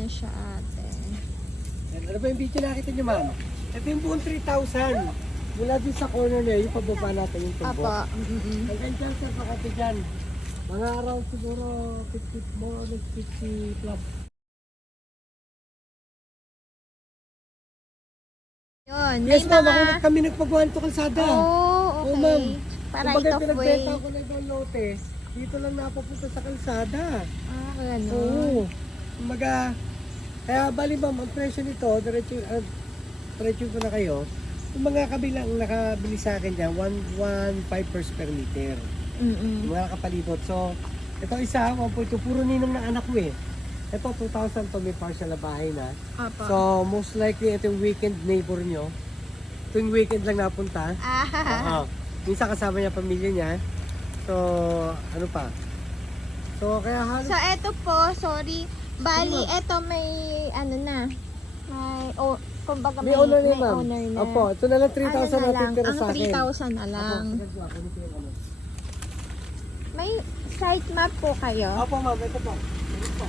na siya, ate. Ano ba yung video nakita niyo, ma'am? Ito yung buong 3,000. Mula din sa corner niya, yung pababa natin yung tumbok. Apo. Hanggang dyan, sir, pakati dyan. Mga around siguro 50, more or less 50 plus. Yun. Yes, may ma'am. Ako kami nagpagawa nito kalsada. Oh, okay. ma'am. Para Kumbaga, right of way. pinagbenta ko na ibang lote. Dito lang napapunta sa kalsada. Ah, gano'n. Oo. Kumbaga, kaya bali ma'am, ang presyo nito, diretso ko na kayo. Yung mga kabilang nakabili sa akin dyan, 115 per square meter. Yung mga kapalibot. So, ito isa, 1.2, puro ninong na anak ko eh. Ito, 2,000 to, may partial na bahay na. Apo. So, most likely, ito yung weekend neighbor nyo. Tuwing weekend lang napunta. Oo. Minsan kasama niya pamilya niya. So, ano pa? So, kaya halos... So, eto po, sorry. Bali, eto may, ano na, may, kumbaga May owner na, ma'am. owner na. Opo, ito na lang 3,000 Ano na lang, titira sa ang akin. 3,000 na lang. May site map po kayo? Opo, ma'am. Ito po. Ito po.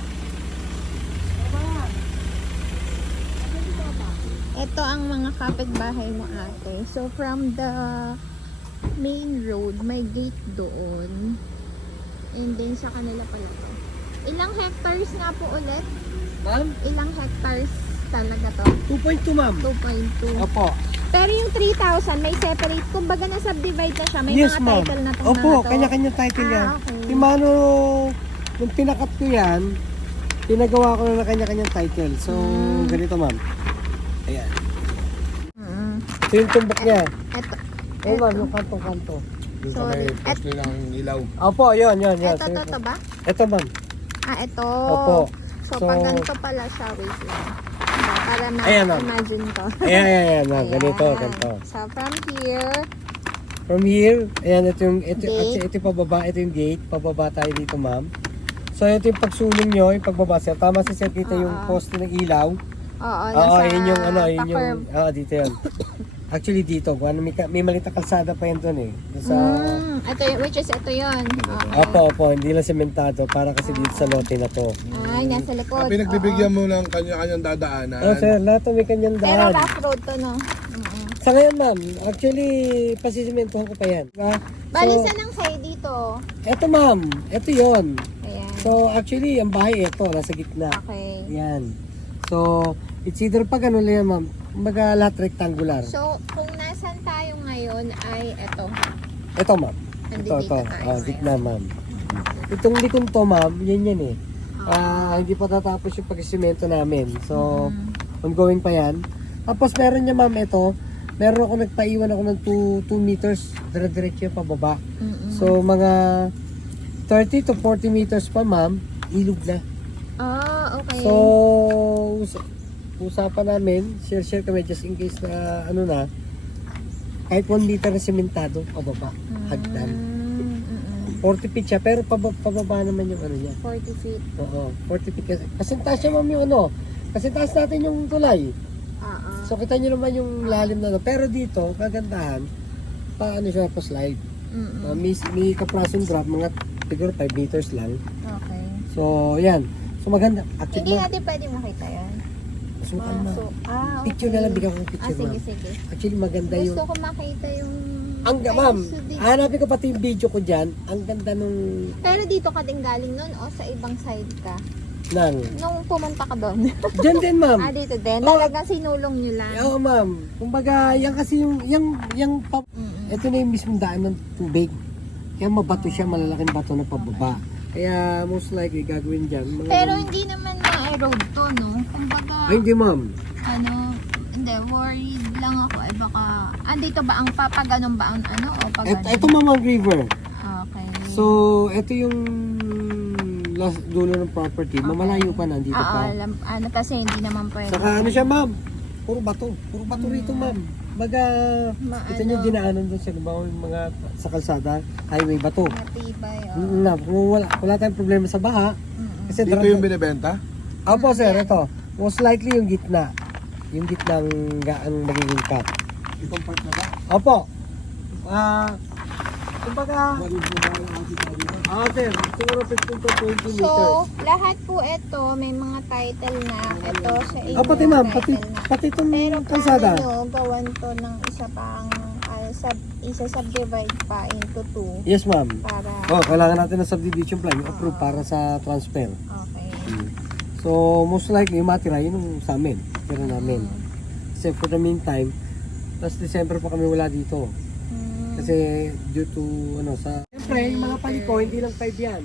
Ito ang mga kapitbahay mo, ate. So, from the main road, may gate doon. And then, sa kanila pala to. Ilang hectares nga po ulit? Ma'am? Ilang hectares talaga to? 2.2, ma'am. 2.2. Opo. Pero yung 3,000, may separate. Kumbaga na-subdivide na siya. May Yes, mga ma'am. title na itong Opo, mga to. kanya-kanyang title yan. Okay. Si Mano, nung pinakat ko yan, pinagawa ko na kanya-kanyang title. So, ganito, ma'am. Ayan. Ito yung tumbok niya. Ito. Oh, ma'am, yung kanto-kanto. Doon sa Sorry. may poste ng ilaw. Opo, yun. Ito ba? Ito, ma'am. Ah, ito. Opo. So, So, pag ganito pala siya, wait lang. Para Ayan, ma'am. ma-imagine ko. Ayan, ma'am. Ayan. Ganito, ganito. So, from here, From here, ayan, ito yung, ito, Gate. actually, ito yung pababa, ito yung gate. Pababa tayo dito, ma'am. So, ito yung pagsulong nyo, yung pagbaba, sir. Tama si sir, kita yung poste ng ilaw. oo, Oo, nasa yun yung, ano, yun yung, pa-curve. dito yun. Actually, dito, kung ano, may maliit na kalsada pa yan doon eh. Sa, Ito, which is ito yun. Okay. opo, hindi lang sementado, para kasi dito sa lote na to. Ay, nasa likod. Pinagbibigyan mo ng kanya-kanyang dadaanan. Oh, sir, lahat may kanyang Pero daan. rough road to, no? Sa ngayon, ma'am, actually, pasisimentohan ko pa yan. Diba? Bali, So, saan ang sa'yo dito? eto ma'am, eto yon. Ayan. So, actually, ang bahay eto, nasa gitna. Okay. Yan. So, it's either pag ano lang yan, ma'am, kumbaga lahat rectangular. So, kung nasan tayo ngayon ay ito. Ito, ma'am. Nandito Ito. tayo Oh, gitna, ma'am. Itong likod to, ma'am, yan eh. Hindi pa tatapos yung pagsisemento namin. So, ongoing pa yan. Tapos, meron niya, ma'am, ito. Meron ako nagpaiwan ako ng 2 meters dire-diretso yung pababa. So, mga 30 to 40 meters pa, ma'am, ilog na. Ah, okay. So, usapan namin, share kami just in case na ano na, kahit 1 meter na sementado, pababa, hagdan. 40 feet siya, pero pababa naman yung ano niya. 40 feet. Oo, 40 feet kasi. Kasi taas siya, ma'am, yung ano. Kasi taas natin yung tulay. So, kita nyo naman yung lalim na no. Pero dito, kagandahan, paano siya pa slide. May kaprasong drop, mga siguro 5 meters lang. Okay. So, yan. So, maganda. Hindi natin pwede makita yan. Sukan na. Okay. Picture na lang, bigyan ko ng picture, Sige, ma'am. sige. Actually, maganda yung... Gusto ko makita yung... Ma'am, So, hanapin ko pati yung video ko dyan. Ang ganda nung... Pero dito ka din galing nun o sa ibang side ka? Nung pumunta ka doon? dyan din, ma'am. Dito din? Oo. Talagang sinulong nyo lang? Oo, ma'am. Kumbaga, yan kasi ito na yung mismong daan ng tubig. Kaya mabato siya, malalaking bato na pababa. Kaya most likely gagawin dyan. Pero hindi naman na-erode to, no? Kumbaga, Ay, hindi, ma'am. hindi, worried lang ako. Baka, dito ba ang papaganon ba ang ano? O pag Ito, ma'am, ang river. Okay. So, ito yung last dulo ng property. Mamalayo pa, nandito pa. Kasi hindi naman pwede. Saka ano siya, ma'am? Puro bato. Puro bato rito, ma'am. Baga, kita nyo dinaanan doon sa mga sa kalsada, highway bato. Matibay, Kung wala tayong problema sa baha. Kasi Dito yung binibenta? Opo, sir, ito. Most likely yung gitna. Yung gitnang ang magiging cut. Itong part na ba? Opo. Kumbaga, sir, siguro 15 to 20 meters. So, lahat po ito, may mga title na. Ito sa inyo. Pati ma'am, title na. pati itong Pero kalsada. paano nyo gawan to ng isa pang isa-subdivide pa into 2 Yes, ma'am. para Kailangan natin ng subdivision plan, yung approve para sa transfer. okay. So, most likely, yung matira, yun yung sa amin. Pero namin. Kasi for the meantime, last December pa kami wala dito. Kasi due to, sa... Siyempre, yung mga paliko, hindi lang 5 yan.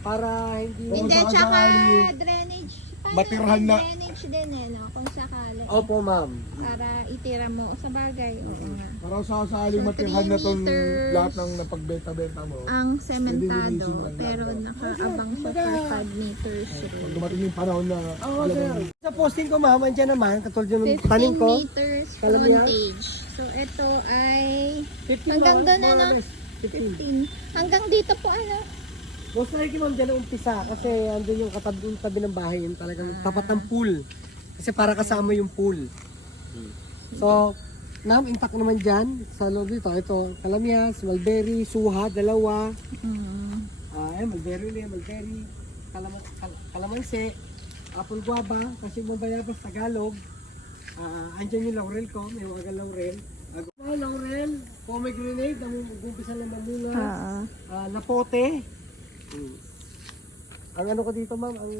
Para hindi... Hindi, baka tsaka sakali drainage. Paano matirhan yung na- drainage din kung sakali. Opo, ma'am. Para itira mo sa bagay. Oo nga. Para sa saling So, matirhan na 3 tong meters. lahat ng napagbenta-benta mo. Ang sementado, Pwede linisin pero lang. nakaabang sa 5 meters. Pag dumating yung panahon na talagang Sa posting ko, ma'am, andyan naman, katulad yung 15 tanim ko. meters Kalamihan. frontage. So, ito ay 15 hanggang ma'am, doon na, more or no? less, 15. 15. Hanggang dito po ano? Most likely, ma'am, dyan ang umpisa. Kasi andun yung tabi ng bahay, yung talagang tapat ng pool. Kasi para kasama yung pool. So, ma'am, intact naman dyan. Sa loob dito, ito, kalamias, mulberry, suha, dalawa. Mulberry ulit, mulberry, kalamansi, apple guava, kasi mabayabas Tagalog. Andyan yung laurel ko, may wagang laurel. Laurel, pomegranate, nag-umpisa lang mamunga, lapote. Ang ano ko dito, ma'am, ang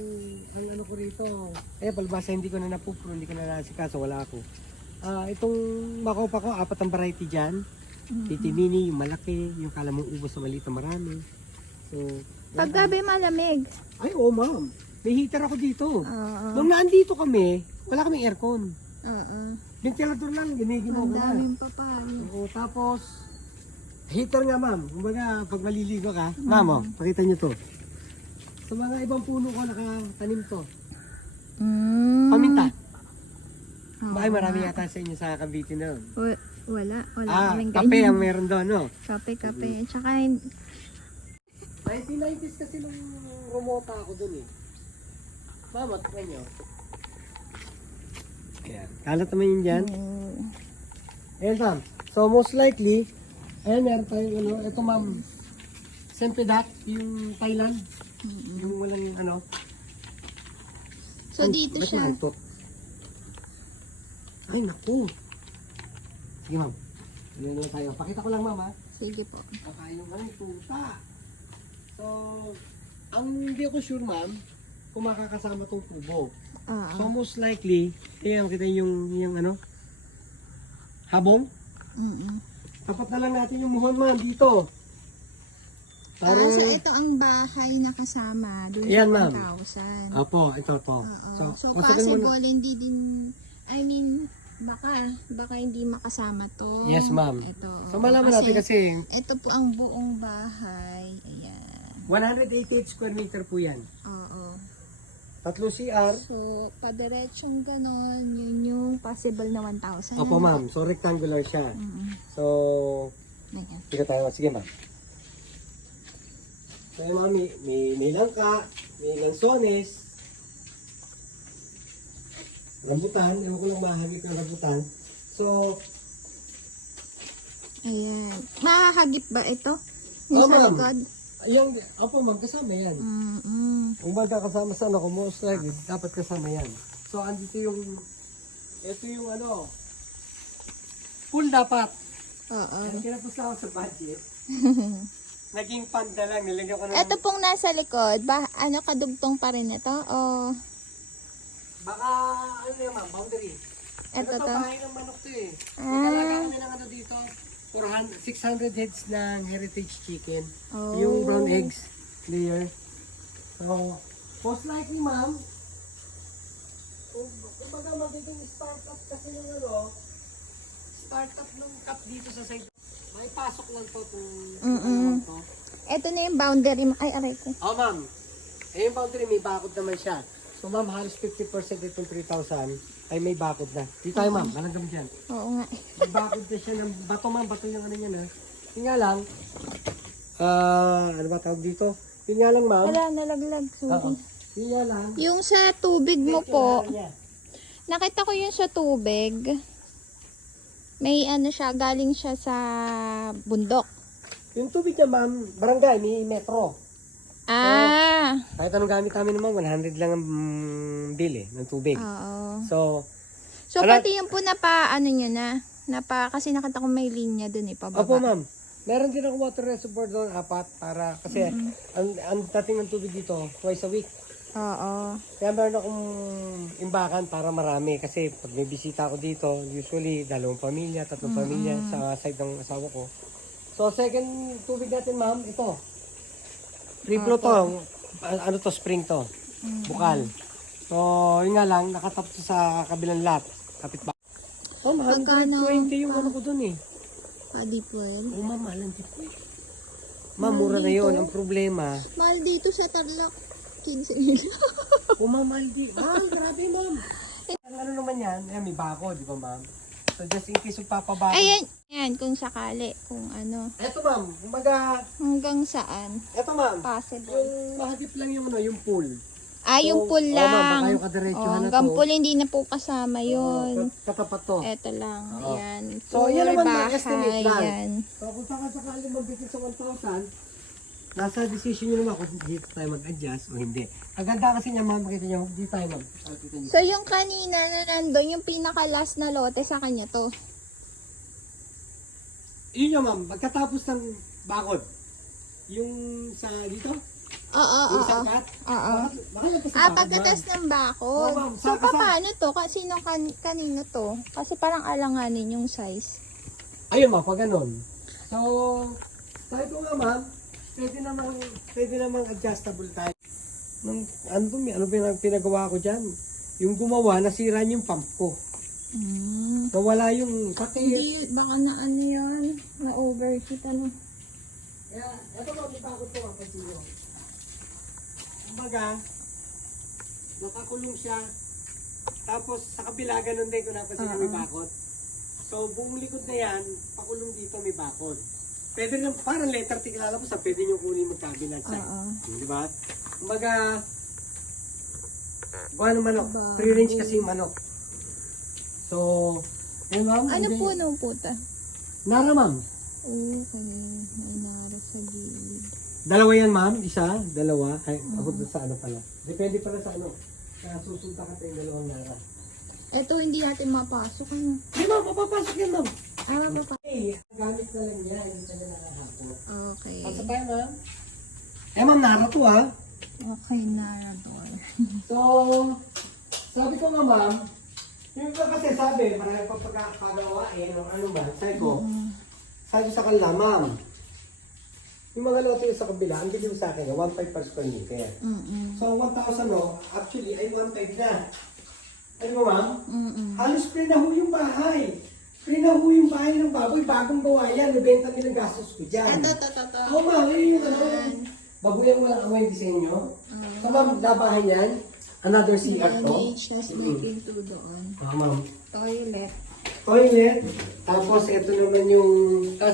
ano ko rito, palbasa hindi ko na napupro, hindi ko na nasikaso, wala ako. Itong makopa ko, 4 ang variety dyan. Titi mini, yung malaki, yung kala mong ubos na maliit na marami. So, Paggabi malamig. ay, oo, ma'am. May heater ako dito. Oo. Nung naandito kami, wala kaming aircon. Oo. Ventilator lang, giniginaw Ang ko na. daming papayo. Oo, tapos, heater nga, ma'am. Kumbaga, pag maliligo ka, ma'am, pakita nyo to. Sa mga ibang puno ko, nakatanim to. Paminta. Bakit marami yata sa inyo sa Cavite na. Wala kaming Kape ganyan. ang meron doon, no? Kape. Tsaka 1990s kasi nung rumota ako doon eh. Mama, tignan nyo. Ayan. Kalat naman yun dyan. Ayan, ma'am. So, most likely, ayan, meron tayong ito, ma'am. Sempedat, yung Thailand. Yung walang So dito ba't siya. maantot? Ay, naku. Sige, ma'am. Yan na tayo. Pakita ko lang, ma'am, ha? Sige po. Baka yung tuta. So, ang hindi ako sure, ma'am, kung makakasama tong tubo. So, most likely, makita yung habong. Tapat na lang natin yung muhon, ma'am, dito. So ito ang bahay na kasama doon Ayan, sa ma'am. 1,000. Apo, ito to. So masukin possible hindi din, baka hindi makasama to. Yes, ma'am. Ito. So, malaman natin kasi ito po ang buong bahay. Ayan. 188 square meter po yan. Oo. 3 CR. So, padiretsong ganon, yun yung possible na 1,000. Opo, ma'am. So, rectangular siya. So, Ayan. tika tayo. Sige, ma'am. So, yun, ma'am, may langka, may lansones, rambutan. Ewan ko lang mahagip yung rambutan. So, Ayan. Makakagip ba ito? Yung Oh, sa ma'am. likod? ayan, opo, ma'am, kasama yan. Kung baga kasama sa ko, most likely, dapat kasama yan. So, andito yung, ito yung full dapat. Oo. Ang kinapos ako sa budget. Naging panda lang, nilagyan ko na. Ito pong nasa likod, kadugtong pa rin ito? O, Baka, yan ma'am, boundary. ito Ito to? bahay ng manok to eh. Nagalaga kami ng dito, 600 heads ng heritage chicken. Oh. Yung brown eggs layer. So, most likely ma'am, kung baga magiging startup kasi yung startup ng cup dito sa side. May pasok lang to to. Ito na yung boundary. Ay, aray ko. Oh ma'am, yung boundary may bakod naman siya. So ma'am, halos 50% itong 3,000 ay may bakod na. Dito tayo ma'am, malanggam dyan. Oo nga. May bakod na siya ng bato ma'am, bato yung ano yan ha. Yun nga lang, ano ba tawag dito? Yun nga lang ma'am. Wala, nalaglag. Oo. Sorry. Yun nga lang. Yung sa tubig mo po, Niya. nakita ko yung sa tubig. May siya, galing siya sa bundok. Yung tubig niya, ma'am, barangay, may metro. Ah. Kahit anong gamit namin naman, 100 lang ang bill ng tubig. Oo. So, So, Ala- pati yung po ano nyo kasi nakita ko may linya dun pababa. opo ma'am, meron din ako water reservoir doon, 4, para, kasi ang dating ng tubig dito, twice a week. Oo. Kaya meron akong imbakan para marami, kasi pag may bisita ako dito, usually 2 pamilya, 3 pamilya sa side ng asawa ko. So, second tubig natin ma'am, ito. Free flow to, ano to, spring to, bukal. So, yun nga lang, nakatap sa kabilang lot. Kapit ba? Oh, mahal Magkano? 20 yung ano ko dun eh. Deep well. Oh, ma'am, mahal ang tipo eh. Ma'am, mura na yun. Ang problema, Mahal dito sa Tarlac. 15,000. oh, ma'am, mahal di. Mahal, grabe, ma'am. Ang ano naman yan, may bako, di ba, ma'am? So, just in case magpapabako. Ayan, kung sakali, kung ano. Eto, ma'am, kumbaga, Hanggang saan? eto, ma'am, Possible. yung mahagip lang yung, yung pool. Yung pool Oh, ma'am, baka lang. yung kadiretsuhan na Hanggang to. pool, hindi na po kasama yun. Katapat to. Eto lang. Oo. Ayan. So, yan Pool, naman, mag-estimate lang. Yan. So, kung sakasakali magbigay sa 1,000, nasa decision nyo naman kung dito tayo mag-adjust o hindi. Ang ganda kasi niya, ma'am, makita nyo, dito tayo makikita nyo. So, yung kanina na nandun, yung pinaka-last na lote sa kanya to. Yun yun, ma'am, pagkatapos ng bakod, yung sa dito, Oo, yung isang cut, Oo. baka lang sa bakod, Pagkatas ma'am. ng bakod. Oo, ma'am. So, paano to? Sino kanino to? Kasi parang alanganin yung size. Ayun, ma'am, pag ganun. So, sabi ko nga, ma'am, pwede namang adjustable tayo. Ano pinagawa ko dyan? Yung gumawa, nasira yung pump ko. Nawala yung sakit. Hindi, baka na ano yan. Na-overheat ano. Kaya, eto ba, may bakod ko, kapatid nyo. Kumbaga, nakakulong siya. Tapos, sa kabila, ganun din kung napansin nyo may bakod. So, buong likod na yan, pakulong dito may bakod. Pwede rin, parang letter T, kilala po sa pwede nyo kunin magkabilang side. Di ba? Kumbaga, buwan ng manok. Free range kasi yung manok. So, yun ma'am. Ano hindi- po nung puta? Nara ma'am. Okay. May nara sa gilid. Dalawa yan ma'am. Isa, dalawa. Ay, ako doon sa ano pala. Depende pala sa ano. Kaya susunta ka tayong dalawang nara. Ito hindi natin mapasok. Ano? Ay ma'am, mapapasok yan ma'am. Mapasok. Eh, gamit na lang yan. Hindi ka na nakahapon. Okay. Pasa tayo ma'am. Eh ma'am, nara to ha. Okay, nara doon. So, sabi ko nga ma'am, yung iba kasi sabi, marami pa pagkakagawain o ano ba, sabi ko sa kanila, ma'am, yung mga lote sa kabila, ang bilhin sa akin, 1.5 per square meter. So, 1,000 no, actually ay 1.5 na. Ano ba ma'am? Halos free na ho yung bahay. Free na ho yung bahay ng baboy, bagong gawa yan, nabenta nilang gastos ko dyan. Oo ma'am, yun yung ano, baguyan mo lang ako yung disenyo. So ma'am, labahan yan, another CR to. Just making to doon. Ma'am. Toilet. Toilet. Tapos ito naman yung,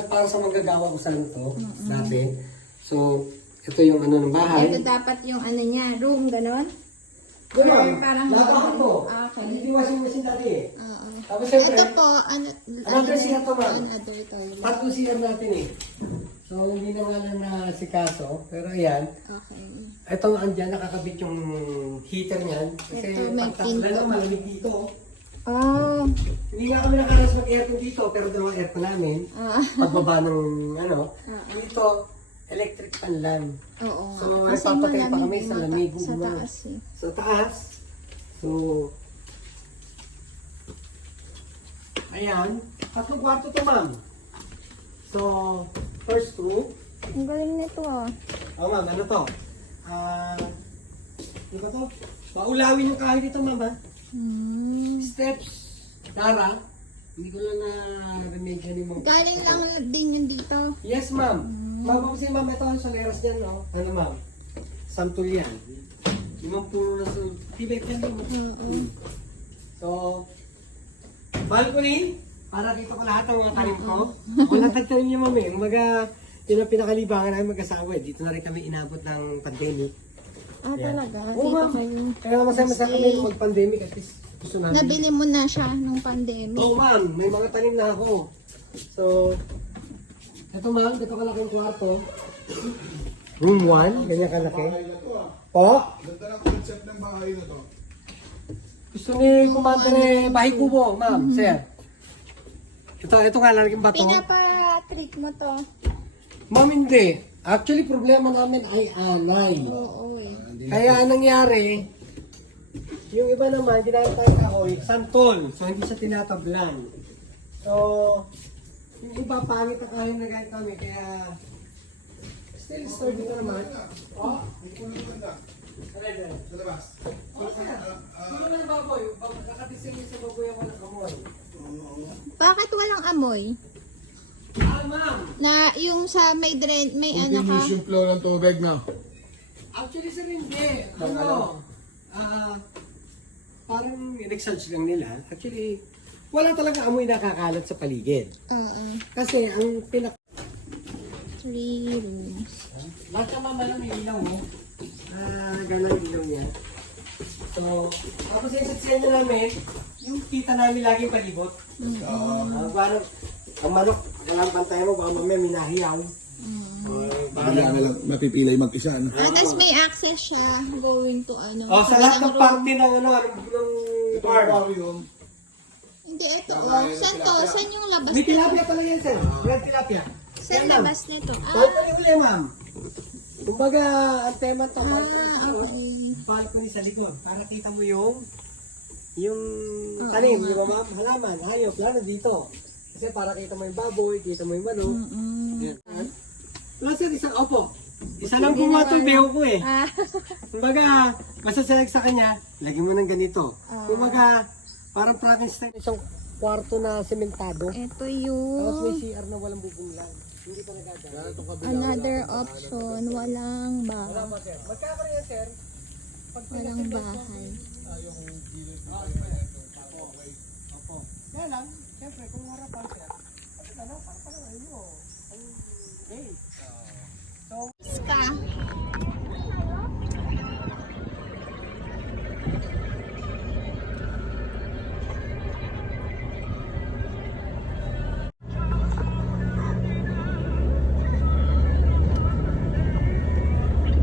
para sa manggagawa ko sana to, dati. So, ito yung ano ng bahay. Ito dapat yung ano niya, room, ganon? Yun ma'am, parang labahan to. Okay. Hindi washing machine dati eh. Oo. Tapos syempre, Ito po, another CR to ma'am. Another toilet. Tatlong CR natin eh. So, hindi na nga lang na sikaso. Pero ayan, Okay. ito andyan, nakakabit yung heater niyan. Kasi Ito, may pagtakla pinto. lang, malamig dito. Oh. Hindi nga kami nakaras mag-aircon dito, pero dalawang aircon namin. Pagbaba ng ano. Dito, electric fan lang. Oo. So, Kasi nagpapatay pa malamig kami sa lamig. Sa taas eh. Sa taas. So, ayan. 3 kwarto to, ma'am. So, first room. Ang galing nito ah. Oh, ma'am, ano to? Ano ba to? Paulawin yung kahoy dito, ma'am, ha? Steps. Tara. Hindi ko lang na-remedya ni ma'am. Galing lang din yun dito. Yes, ma'am. Ma'am, kasi ma'am, ito ang soleras dyan, no? Ano, ma'am? Santol yan. Limang puno na sa... Tibet yan, ma'am. So, balcony. Para dito ko lahat ng mga tanim ko. Walang tagtanim niya, ma'am, eh. Umaga, yun ang pinakalibangan namin mag-asawa, eh. Dito na rin kami inabot ng pandemic. Yan. Talaga? Oo, Dito ma'am. kayo. Kaya masaya-masaya kami nung mag-pandemic at least gusto namin. Nabili mo na siya nung pandemic. Oo, ma'am. May mga tanim na ako. So, Ito ma'am, ito kalaking kwarto. Room 1, ganyan kalaki. Po? Ganda ng concept ng bahay na to. Gusto ni Commander bahay kubo, ma'am, sir. Ito nga, lalaking bato. Pinapa-trick mo to. Ma'am, hindi. Actually, problema namin ay alay. Oo eh. Kaya anong nangyari, yung iba naman, ginamit tayo kahoy, santol. So, hindi siya tinatablan. So, yung iba, pangit ang kahoy na gayet kami. Kaya, still store dito naman. Oh, May kulong ganda. Sa labas. oh, sir. Sino lang baboy? Kakatising sa baboy ako ng amoy. Bakit walang amoy? Ah, ma'am. Na yung sa may drain, may ano ka? Continuous yung flow ng tubig na. Actually, sir, hindi. Parang in-exage lang nila. Actually, wala talaga amoy nakakalat sa paligid. Oo. Kasi ang 3 rooms. lahat ng mama lang may ilaw, oh. Gano'n yung ilaw niya. So, tapos yung sasya namin, yung kita namin laging palibot. Parang, ang manok, walang pantay mo, baka mamaya minahiyaw. Bigla na lang mapipilay mag-isa. Ano? Tapos may access siya going to ano. Oh, sa lahat ng party ng bar. Aquarium. Hindi, ito oh. Saan to? Saan yung labas May nito? tilapia talaga yan, sir. Red tilapia. Saan labas nito? Bakit pa uli, ma'am? Kumbaga, ang tema to, Okay. balcony sa likod. Para kita mo yung tanim, di ba ma'am? Halaman, hayop, lalo dito. Kasi para kita mo yung baboy, kita mo yung manok. Yan. Wala sir, isang opo. Isa lang po matubiho ko eh. Kumbaga, masaselect sa kanya, lagyan mo ng ganito. Kumbaga, parang Frankenstein. Isang kwarto na sementado. Ito Tapos may yung CR na walang bubunglan. Hindi pa nagagamit. another option. Walang Wala bahay. pa sir. Magkakaroon yan sir. Pag Walang bahay. Opo. Kaya lang, siyempre, kung harapan sir, ano, parang ayun mo. Okay. Ska.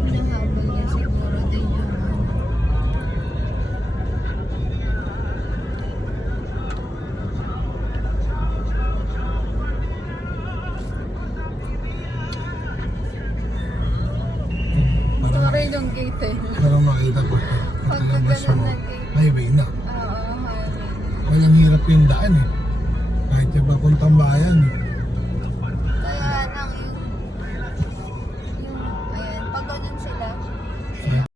Nahabol niya siguro din yung ito rin yung gate eh. Parang makita ko. Pagkalabas mo. ng gate. Highway na. Oo, highway. Walang hirap yung daan eh. Kahit yung papuntang bayan.